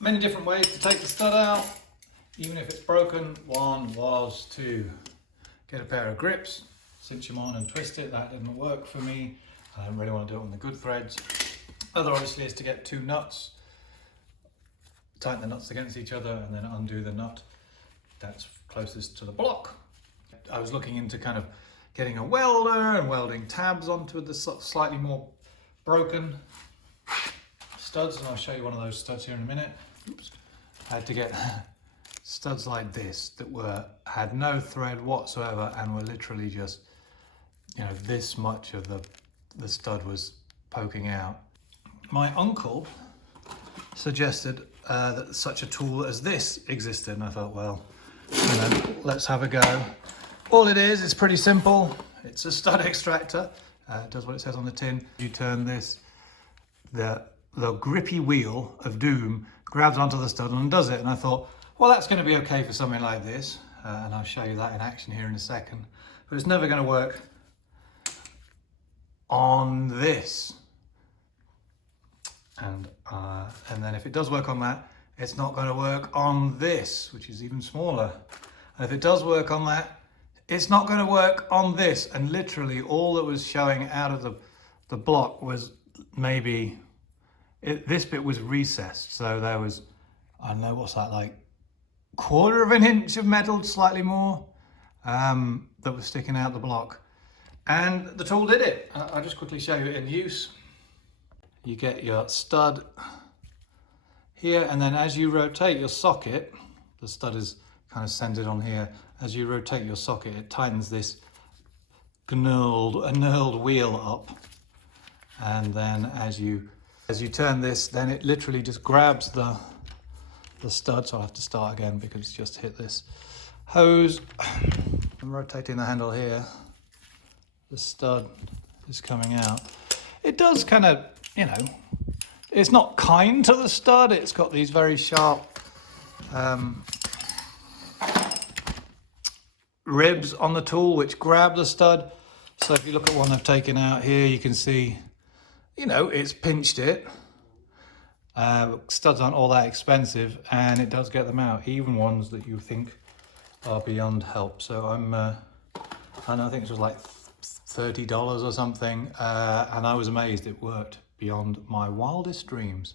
Many different ways to take the stud out, even if it's broken. One was to get a pair of grips, cinch them on and twist it. That didn't work for me. I don't really want to do it on the good threads. Other obviously is to get two nuts, tighten the nuts against each other and then undo the nut that's closest to the block. I was looking into kind of getting a welder and welding tabs onto the slightly more broken studs, and I'll show you one of those studs here in a minute. Oops. I had to get studs like this that had no thread whatsoever and were literally just, you know, this much of the stud was poking out. My uncle suggested that such a tool as this existed, and I thought, well, you know, let's have a go. All it is pretty simple. It's a stud extractor. It does what it says on the tin. You turn this, the grippy wheel of doom grabs onto the stud and undoes it. And I thought, well, that's going to be okay for something like this. And I'll show you that in action here in a second. But it's never going to work on this. And then if it does work on that, it's not going to work on this, which is even smaller. And if it does work on that, it's not going to work on this. And literally all that was showing out of the block was maybe, this bit was recessed. So there was, I don't know, what's that, like 1/4 of an inch of metal, slightly more, that was sticking out the block. And the tool did it. I'll just quickly show you it in use. You get your stud here, and then as you rotate your socket, the stud is kind of centered on here. As you rotate your socket, it tightens this knurled wheel up. And then as you turn this, then it literally just grabs the stud. So I'll have to start again because it's just hit this hose. I'm rotating the handle here. The stud is coming out. It does kind of, you know, it's not kind to the stud. It's got these very sharp ribs on the tool which grab the stud. So if you look at one I've taken out here, you can see, you know, it's pinched it. Studs aren't all that expensive, and it does get them out, even ones that you think are beyond help. So I think it was like $30 or something, and I was amazed it worked beyond my wildest dreams.